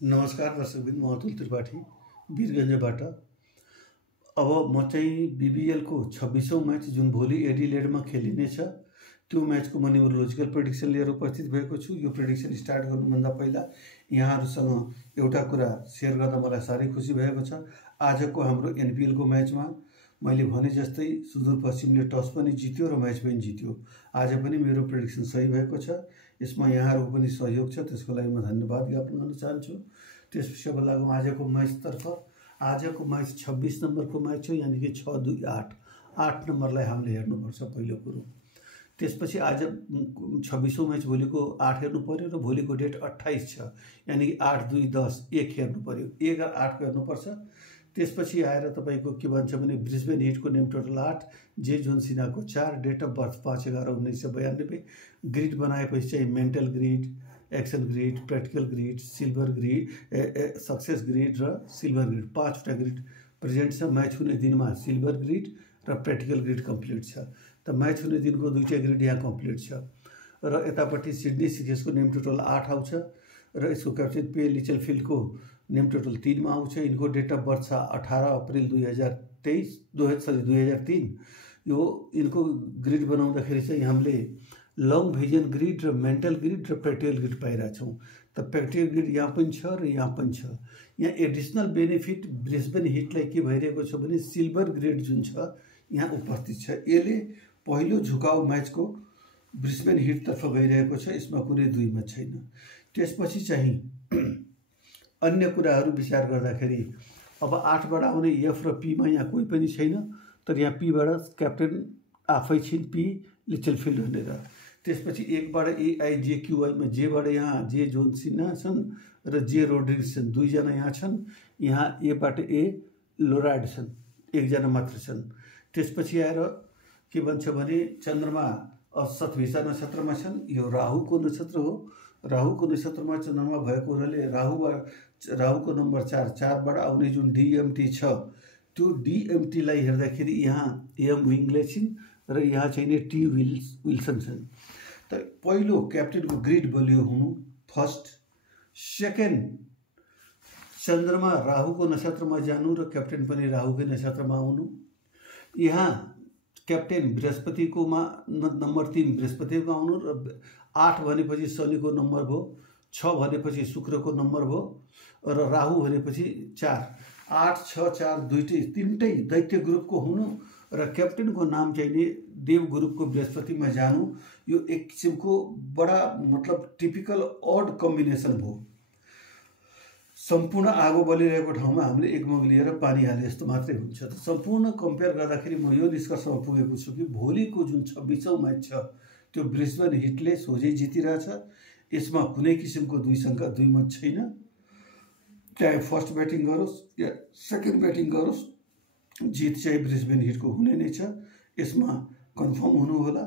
नमस्कार दर्शकबिन, म अतुल त्रिपाठी वीरगञ्जबाट। अब म चाहिँ बीबीएल को 26औं म्याच जुन भोलि एडिलेडमा खेलिनेछ त्यो म्याचको म न्युमरोलोजिकल प्रेडिक्सन लिएर उपस्थित भएको छु। यो प्रेडिक्सन स्टार्ट गर्नुभन्दा पहिला यहाँहरूसँग एउटा कुरा सेयर गर्दा मलाई साह्रै खुसी भएको छ। आजको हाम्रो एनपिएल को म्याचमा मैले भने जस्तै सुदूरपश्चिमले टस पनि जित्यो र म्याच पनि जित्यो। आज पनि मेरो प्रेडिक्सन सही भएको छ। यसमा यहाँहरूको पनि सहयोग छ, त्यसको लागि म धन्यवाद ज्ञापन गर्न चाहन्छु। त्यसपछि अब लागौँ आजको म्याचतर्फ। आजको म्याच 26 नम्बरको म्याच हो, यानि कि 6-2-8 8 नम्बरलाई हामीले हेर्नुपर्छ पहिलो कुरो। त्यसपछि आज 26औं म्याच भोलिको 8 हेर्नु पर्यो र भोलिको डेट 28 छ, यानि कि 8-2-10 1 हेर्नु पर्यो। 1 र 8 को हेर्नुपर्छ। त्यसपछि आएर तपाईको के भन्छ भने Brisbane हिटको name total 8, J John सिन्हाको 4, डेट अफ बर्थ 5/11/1992। ग्रिड बनाएपछि चाहिँ mental grid, action grid, practical grid, silver grid, success grid र सिल्भर ग्रिड, 5वटा ग्रिड प्रेजेन्ट छ। म्याच हुने दिनमा सिल्भर ग्रिड र प्र्याक्टिकल ग्रिड कम्प्लिट छ। त म्याच हुने दिनको 2टा ग्रिड यहाँ कम्प्लिट छ। र यतापट्टि सिडनी सिक्सेसको नेम टोटल 8 आउँछ र यसको क्याप्टेन पे लिचलफिल्डको नेम टोटल 3 मा आउँछ। इनको डेट अफ बर्थ छ 18 अप्रिल 2003। यो इनको ग्रिड बनाउँदाखेरि चाहिँ हामीले लङ भिजन ग्रिड र मेन्टल ग्रिड र प्र्याक्टिकल ग्रिड पाइरहेका छौँ। त प्र्याक्टिकल ग्रिड यहाँ पनि छ र यहाँ पनि छ। यहाँ एडिसनल बेनिफिट ब्रिस्बेन हिटलाई के भइरहेको छ भने सिल्भर ग्रिड जुन छ यहाँ उपस्थित छ। यसले पहिलो झुकाउ म्याचको ब्रिस्बेन हिटतर्फ गइरहेको छ। यसमा कुनै दुई मत छैन। त्यसपछि चाहिँ अन्य कुराहरू विचार गर्दाखेरि अब 8बाट आउने एफ र पीमा यहाँ कोही पनि छैन, तर यहाँ पीबाट क्याप्टेन आफै छिन् पी लिचलफिल्ड भनेर। त्यसपछि 1बाट एआइजेक्युआईमा जेबाट यहाँ जे जोन सिन्हा छन् र जे रोड्रिग्स छन्, 2 जना यहाँ छन्। यहाँ एबाट ए लोराड छन्, 1 जना मात्र छन्। त्यसपछि आएर के भन्छ भने चन्द्रमा शतभिषा नक्षत्रमा छन्। यो राहुको नक्षत्र हो। राहुको नक्षत्रमा चन्द्रमा भएको हुनाले राहुको नम्बर 4बाट आउने जुन डिएमटी छ त्यो डिएमटीलाई हेर्दाखेरि यहाँ एम विङले छिन् र यहाँ चाहिँ टी विल्सन छन्। त पहिलो क्याप्टेनको ग्रिड बलियो हुनु फर्स्ट। सेकेन्ड, चन्द्रमा राहुको नक्षत्रमा जानु र क्याप्टेन पनि राहुकै नक्षत्रमा आउनु। यहाँ क्याप्टेन बृहस्पतिकोमा नम्बर 3 बृहस्पतिको आउनु र 8 भनेपछि शनिको नम्बर भयो, 6 भनेपछि शुक्रको नम्बर भयो र राहु भनेपछि 4। 8, 6, 4 तीनटै दैत्य ग्रुपको हुनु र क्याप्टेनको नाम चाहिँ नि देव ग्रुपको बृहस्पतिमा जानु। यो एक किसिमको बडा मतलब टिपिकल अड कम्बिनेसन भयो। सम्पूर्ण आगो बलिरहेको ठाउँमा हामीले एक मग लिएर पानी हाले जस्तो मात्रै हुन्छ। त सम्पूर्ण कम्पेयर गर्दाखेरि म यो निष्कर्षमा पुगेको छु कि भोलिको जुन 26औं म्याच छ त्यो ब्रिस्बेन हिटले सोझै जितिरहेछ। यसमा कुनै किसिमको दुई मत छैन। चाहे फर्स्ट ब्याटिङ गरोस् या सेकेन्ड ब्याटिङ गरोस्, जित चाहिँ ब्रिस्बेन हिटको हुने नै छ। यसमा कन्फर्म हुनु होला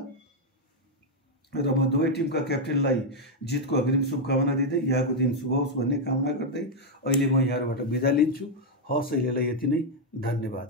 र म दुवै टिमका क्याप्टेनलाई जितको अग्रिम शुभकामना दिँदै यहाँको दिन शुभ होस् भन्ने कामना गर्दै अहिले म यहाँबाट बिदा लिन्छु। हस्, अहिलेलाई यति नै। धन्यवाद।